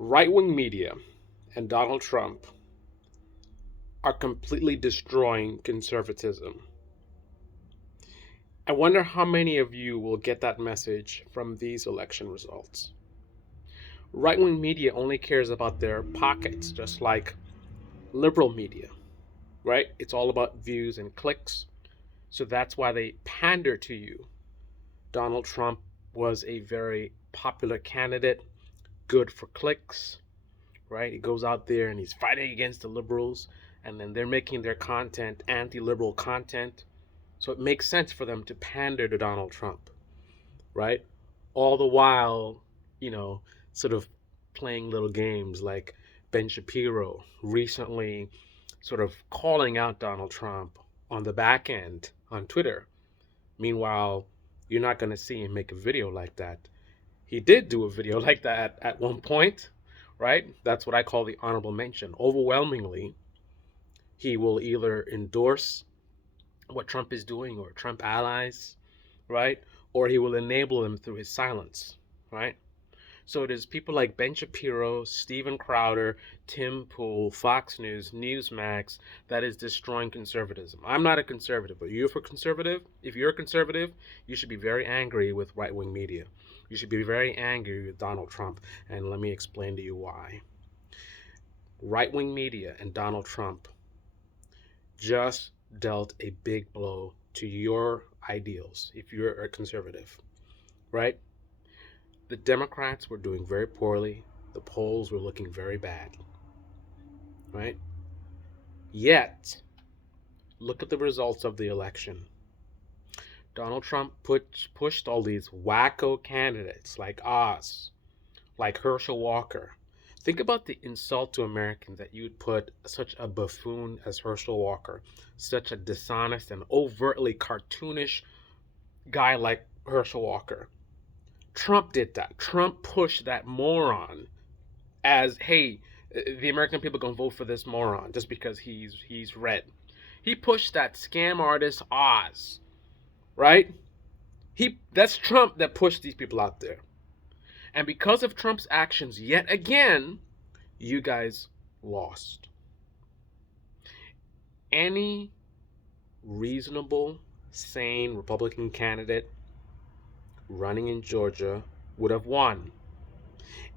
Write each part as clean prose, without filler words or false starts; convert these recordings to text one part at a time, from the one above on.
Right-wing media and Donald Trump are completely destroying conservatism. I wonder how many of you will get that message from these election results. Right-wing media only cares about their pockets, just like liberal media, right? It's all about views and clicks. So that's why they pander to you. Donald Trump was a very popular candidate, good for clicks, right? He goes out there and he's fighting against the liberals, and then they're making their content anti-liberal content. So it makes sense for them to pander to Donald Trump, right? All the while, sort of playing little games like Ben Shapiro recently sort of calling out Donald Trump on the back end on Twitter. Meanwhile, you're not going to see him make a video like that. He did do a video like that at one point, right? That's what I call the honorable mention. Overwhelmingly, he will either endorse what Trump is doing or Trump allies, right? Or he will enable them through his silence, right? So it is people like Ben Shapiro, Steven Crowder, Tim Pool, Fox News, Newsmax that is destroying conservatism. I'm not a conservative, but you're a conservative. If you're a conservative, you should be very angry with right-wing media. You should be very angry with Donald Trump, and let me explain to you why. Right-wing media and Donald Trump just dealt a big blow to your ideals if you're a conservative, right? The Democrats were doing very poorly. The polls were looking very bad, right? Yet, look at the results of the election. Donald Trump pushed all these wacko candidates like Oz, like Herschel Walker. Think about the insult to Americans that you'd put such a buffoon as Herschel Walker, such a dishonest and overtly cartoonish guy like Herschel Walker. Trump did that. Trump pushed that moron as, hey, the American people gonna vote for this moron just because he's red. He pushed that scam artist Oz, right? That's Trump that pushed these people out there. And because of Trump's actions, yet again, you guys lost. Any reasonable, sane Republican candidate running in Georgia would have won.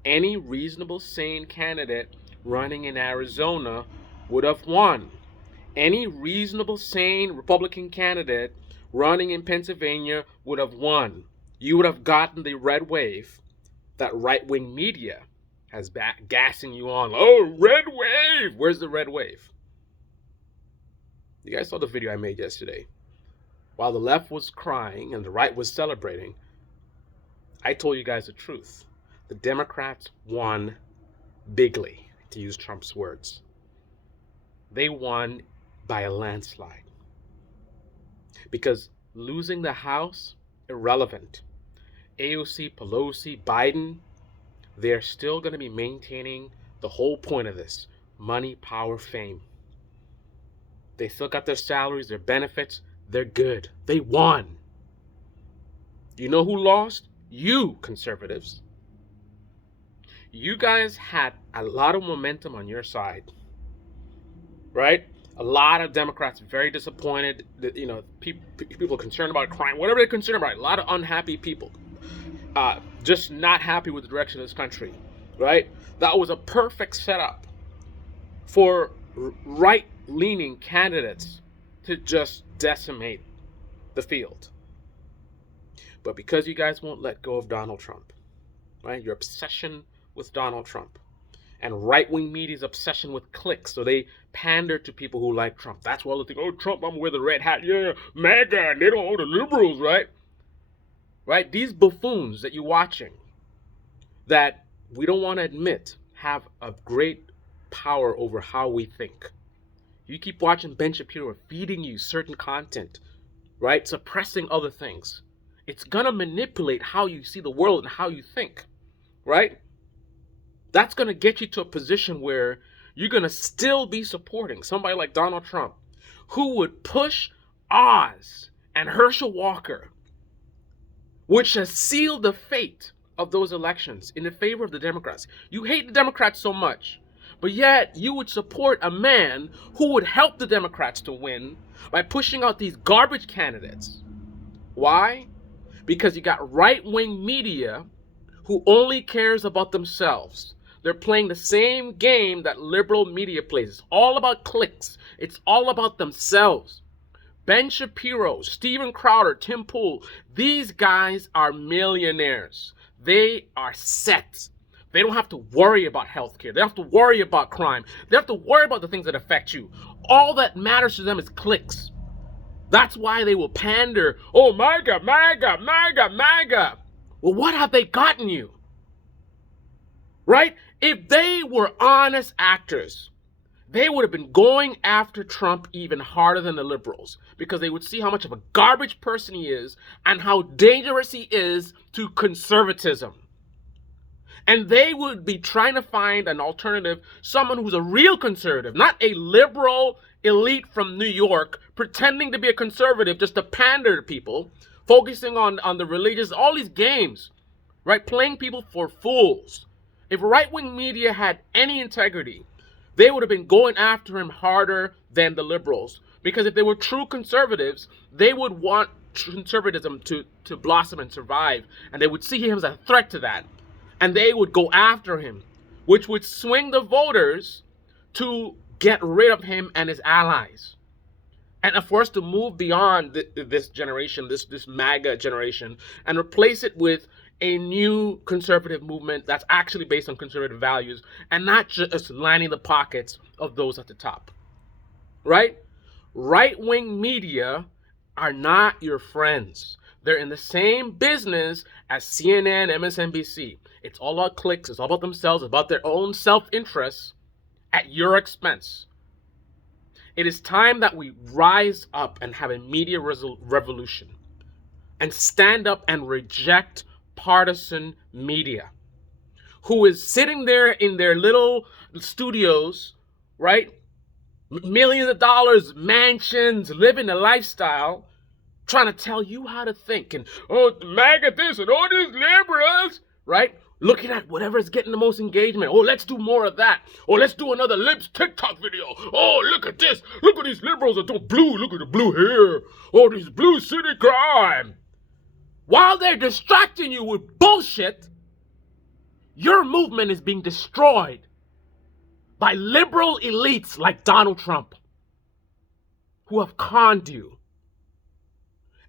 Any reasonable, sane candidate running in Arizona would have won. Any reasonable, sane Republican candidate running in Pennsylvania would have won. You would have gotten the red wave that right-wing media has gassing you on. Oh, red wave! Where's the red wave? You guys saw the video I made yesterday. While the left was crying and the right was celebrating, I told you guys the truth. The Democrats won bigly, to use Trump's words. They won by a landslide. Because losing the House, irrelevant. AOC, Pelosi, Biden, they're still going to be maintaining the whole point of this: money, power, fame. They still got their salaries, their benefits. They're good. They won. You know who lost? You, conservatives. You guys had a lot of momentum on your side, right? A lot of Democrats very disappointed that, people concerned about crime, whatever they're concerned about. A lot of unhappy people, just not happy with the direction of this country, right? That was a perfect setup for right-leaning candidates to just decimate the field. But because you guys won't let go of Donald Trump, right? Your obsession with Donald Trump and right-wing media's obsession with clicks, so they pander to people who like Trump. That's why they think, oh, Trump, I'm gonna wear the red hat. Yeah, MAGA, they don't own the liberals, right? Right? These buffoons that you're watching that we don't want to admit have a great power over how we think. You keep watching Ben Shapiro feeding you certain content, right? Suppressing other things. It's going to manipulate how you see the world and how you think, right? That's going to get you to a position where you're going to still be supporting somebody like Donald Trump, who would push Oz and Herschel Walker, which has sealed the fate of those elections in the favor of the Democrats. You hate the Democrats so much, but yet you would support a man who would help the Democrats to win by pushing out these garbage candidates. Why? Because you got right-wing media who only cares about themselves. They're playing the same game that liberal media plays. It's all about clicks. It's all about themselves. Ben Shapiro, Steven Crowder, Tim Pool, these guys are millionaires. They are set. They don't have to worry about healthcare. They don't have to worry about crime. They don't have to worry about the things that affect you. All that matters to them is clicks. That's why they will pander. Oh, MAGA, MAGA, MAGA, MAGA. Well, what have they gotten you? Right? If they were honest actors, they would have been going after Trump even harder than the liberals, because they would see how much of a garbage person he is and how dangerous he is to conservatism. And they would be trying to find an alternative, someone who's a real conservative, not a liberal elite from New York pretending to be a conservative just to pander to people, focusing on the religious, all these games, right? Playing people for fools. If right-wing media had any integrity, they would have been going after him harder than the liberals. Because if they were true conservatives, they would want conservatism to blossom and survive. And they would see him as a threat to that. And they would go after him, which would swing the voters to get rid of him and his allies. And for us to move beyond this generation, this MAGA generation, and replace it with a new conservative movement that's actually based on conservative values and not just lining the pockets of those at the top. Right? Right-wing media are not your friends. They're in the same business as CNN, MSNBC. It's all about clicks. It's all about themselves, about their own self-interest at your expense. It is time that we rise up and have a media revolution and stand up and reject partisan media, who is sitting there in their little studios, right? Millions of dollars, mansions, living a lifestyle, trying to tell you how to think. And, oh, MAGA this and all these liberals, right? Looking at whatever is getting the most engagement. Oh, let's do more of that. Oh, let's do another Libs TikTok video. Oh, look at this. Look at these liberals that do blue. Look at the blue hair. Oh, these blue city crime. While they're distracting you with bullshit, your movement is being destroyed by liberal elites like Donald Trump, who have conned you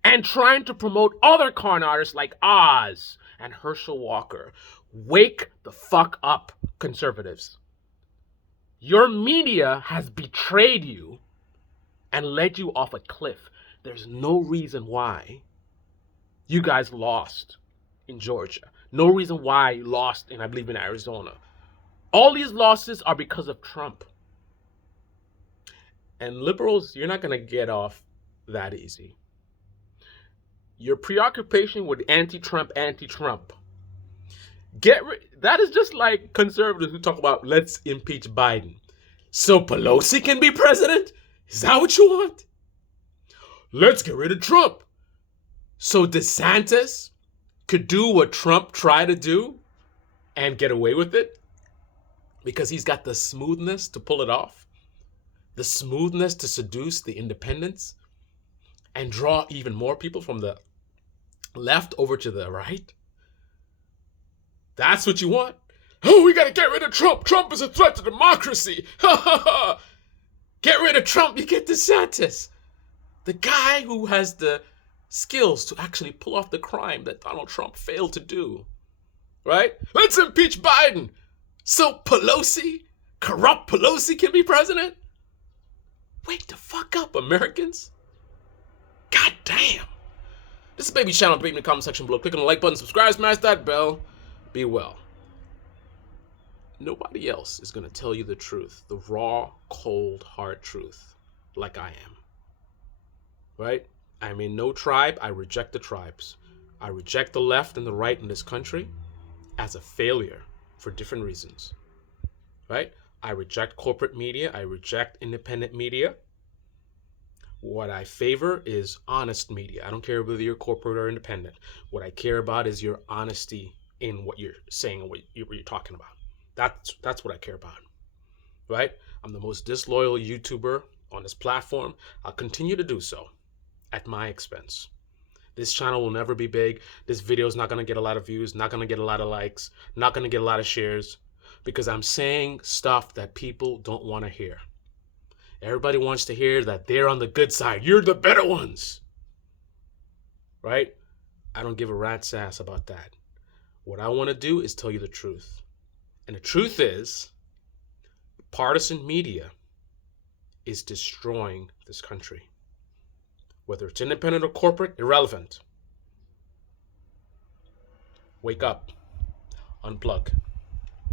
and trying to promote other con artists like Oz and Herschel Walker. Wake the fuck up, conservatives. Your media has betrayed you and led you off a cliff. There's no reason why you guys lost in Georgia. No reason why you lost in, I believe, in Arizona. All these losses are because of Trump. And liberals, you're not going to get off that easy. Your preoccupation with anti-Trump, that is just like conservatives who talk about let's impeach Biden. So Pelosi can be president? Is that what you want? Let's get rid of Trump. So DeSantis could do what Trump tried to do and get away with it because he's got the smoothness to pull it off, the smoothness to seduce the independents and draw even more people from the left over to the right. That's what you want? Oh, we got to get rid of Trump. Trump is a threat to democracy. Get rid of Trump. You get DeSantis, the guy who has the skills to actually pull off the crime that Donald Trump failed to do. Right? Let's impeach Biden. So Pelosi, corrupt Pelosi, can be president? Wake the fuck up, Americans. God damn. This is Baby Channel. Debate in the comment section below. Click on the like button, subscribe, smash that bell. Be well. Nobody else is going to tell you the truth, the raw, cold, hard truth, like I am. Right? I'm in no tribe. I reject the tribes. I reject the left and the right in this country as a failure for different reasons. Right? I reject corporate media. I reject independent media. What I favor is honest media. I don't care whether you're corporate or independent. What I care about is your honesty in what you're saying and what you're talking about. That's what I care about, right? I'm the most disloyal YouTuber on this platform. I'll continue to do so at my expense. This channel will never be big. This video is not going to get a lot of views, not going to get a lot of likes, not going to get a lot of shares, because I'm saying stuff that people don't want to hear. Everybody wants to hear that they're on the good side. You're the better ones, right? I don't give a rat's ass about that. What I want to do is tell you the truth. And the truth is, partisan media is destroying this country. Whether it's independent or corporate, irrelevant. Wake up. Unplug.